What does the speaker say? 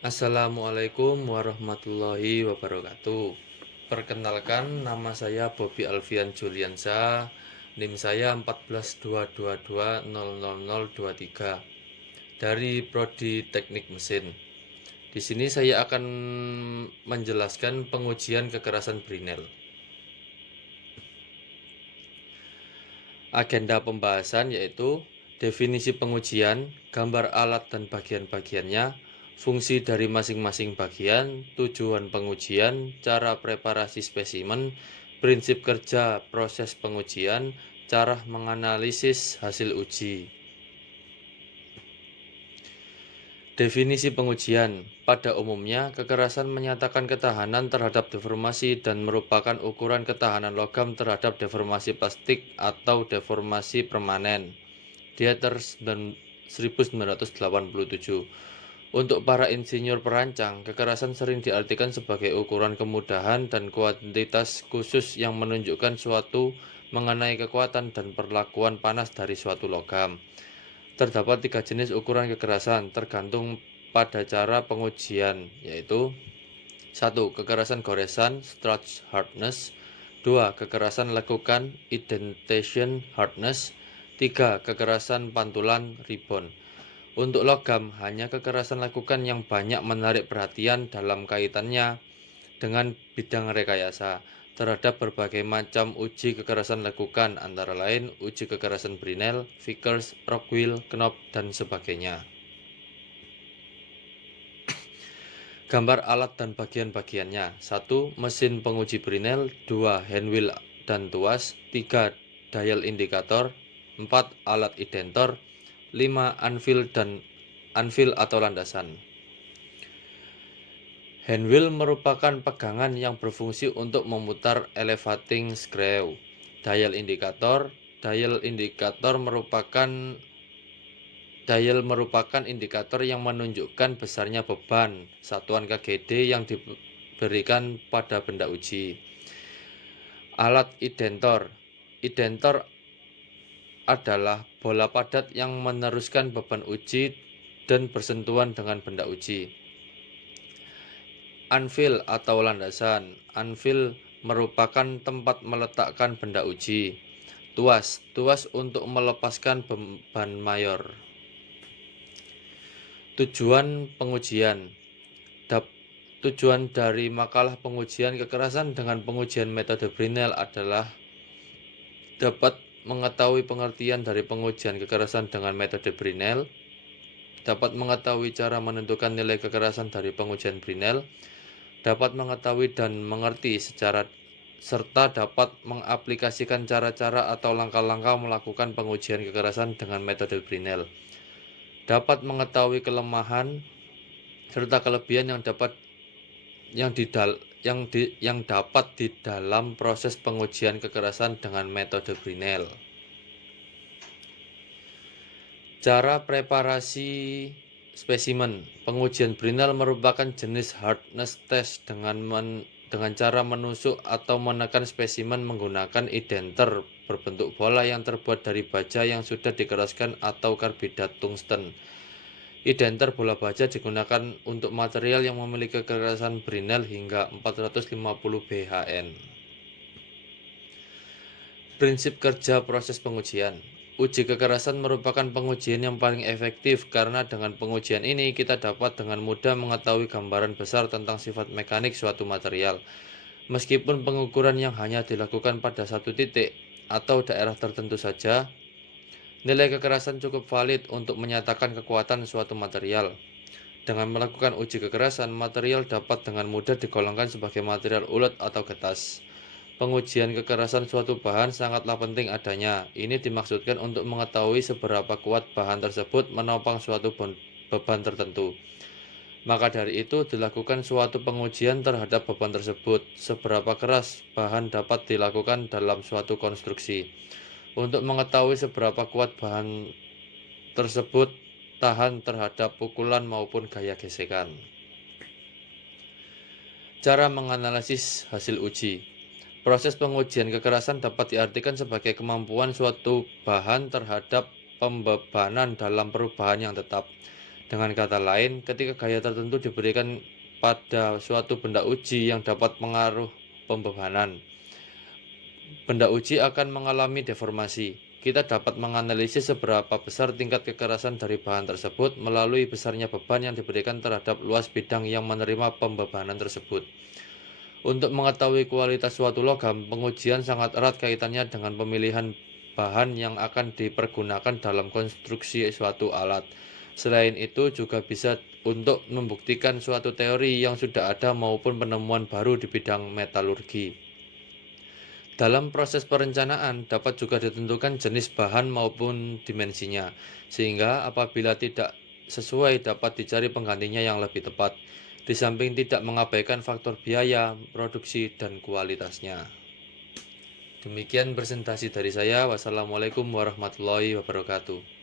Assalamualaikum warahmatullahi wabarakatuh. Perkenalkan, nama saya Bobby Alfian Juliansa. NIM saya 1422200023 dari Prodi Teknik Mesin. Di sini saya akan menjelaskan pengujian kekerasan Brinel. Agenda pembahasan yaitu definisi pengujian, gambar alat dan bagian-bagiannya, fungsi dari masing-masing bagian, tujuan pengujian, cara preparasi spesimen, prinsip kerja proses pengujian, cara menganalisis hasil uji. Definisi pengujian. Pada umumnya, kekerasan menyatakan ketahanan terhadap deformasi dan merupakan ukuran ketahanan logam terhadap deformasi plastik atau deformasi permanen. Dieter 1987. Untuk para insinyur perancang, kekerasan sering diartikan sebagai ukuran kemudahan dan kuantitas khusus yang menunjukkan suatu mengenai kekuatan dan perlakuan panas dari suatu logam. Terdapat 3 jenis ukuran kekerasan tergantung pada cara pengujian, yaitu 1. Kekerasan goresan (stretch hardness). 2. Kekerasan lekukan (indentation hardness). 3. Kekerasan pantulan rebound. Untuk logam, hanya kekerasan lekukan yang banyak menarik perhatian dalam kaitannya dengan bidang rekayasa terhadap berbagai macam uji kekerasan lekukan, antara lain uji kekerasan Brinel, Vickers, Rockwell, Knopp, dan sebagainya. Gambar alat dan bagian-bagiannya. 1. Mesin penguji Brinel. 2. Handwheel dan tuas. 3. Dial indikator. 4. Alat identor. 5. Anvil atau landasan. Handwheel merupakan pegangan yang berfungsi untuk memutar elevating screw. Dial merupakan indikator yang menunjukkan besarnya beban satuan KGD yang diberikan pada benda uji. Alat identor adalah bola padat yang meneruskan beban uji dan bersentuhan dengan benda uji. Anvil atau landasan. Anvil merupakan tempat meletakkan benda uji. Tuas untuk melepaskan beban mayor. Tujuan pengujian. Tujuan dari makalah pengujian kekerasan dengan pengujian metode Brinel adalah dapat mengetahui pengertian dari pengujian kekerasan dengan metode Brinel, dapat mengetahui cara menentukan nilai kekerasan dari pengujian Brinel, dapat mengetahui dan mengerti serta dapat mengaplikasikan cara-cara atau langkah-langkah melakukan pengujian kekerasan dengan metode Brinel, dapat mengetahui kelemahan serta kelebihan yang dapat di dalam proses pengujian kekerasan dengan metode Brinel. Cara preparasi spesimen. Pengujian Brinel merupakan jenis hardness test dengan cara menusuk atau menekan spesimen menggunakan identer berbentuk bola yang terbuat dari baja yang sudah dikeraskan atau karbidat tungsten. Identer bola baja digunakan untuk material yang memiliki kekerasan Brinel hingga 450 BHN. Prinsip kerja proses pengujian. Uji kekerasan merupakan pengujian yang paling efektif karena dengan pengujian ini kita dapat dengan mudah mengetahui gambaran besar tentang sifat mekanik suatu material. Meskipun pengukuran yang hanya dilakukan pada satu titik atau daerah tertentu saja, nilai kekerasan cukup valid untuk menyatakan kekuatan suatu material. Dengan melakukan uji kekerasan, material dapat dengan mudah digolongkan sebagai material ulet atau getas. Pengujian kekerasan suatu bahan sangatlah penting adanya. Ini dimaksudkan untuk mengetahui seberapa kuat bahan tersebut menopang suatu beban tertentu. Maka dari itu dilakukan suatu pengujian terhadap beban tersebut. Seberapa keras bahan dapat dilakukan dalam suatu konstruksi. Untuk mengetahui seberapa kuat bahan tersebut tahan terhadap pukulan maupun gaya gesekan. Cara menganalisis hasil uji. Proses pengujian kekerasan dapat diartikan sebagai kemampuan suatu bahan terhadap pembebanan dalam perubahan yang tetap. Dengan kata lain, ketika gaya tertentu diberikan pada suatu benda uji yang dapat pengaruh pembebanan, benda uji akan mengalami deformasi. Kita dapat menganalisis seberapa besar tingkat kekerasan dari bahan tersebut melalui besarnya beban yang diberikan terhadap luas bidang yang menerima pembebanan tersebut. Untuk mengetahui kualitas suatu logam, pengujian sangat erat kaitannya dengan pemilihan bahan yang akan dipergunakan dalam konstruksi suatu alat. Selain itu, juga bisa untuk membuktikan suatu teori yang sudah ada maupun penemuan baru di bidang metalurgi. Dalam proses perencanaan dapat juga ditentukan jenis bahan maupun dimensinya, sehingga apabila tidak sesuai dapat dicari penggantinya yang lebih tepat, di samping tidak mengabaikan faktor biaya, produksi, dan kualitasnya. Demikian presentasi dari saya. Wassalamualaikum warahmatullahi wabarakatuh.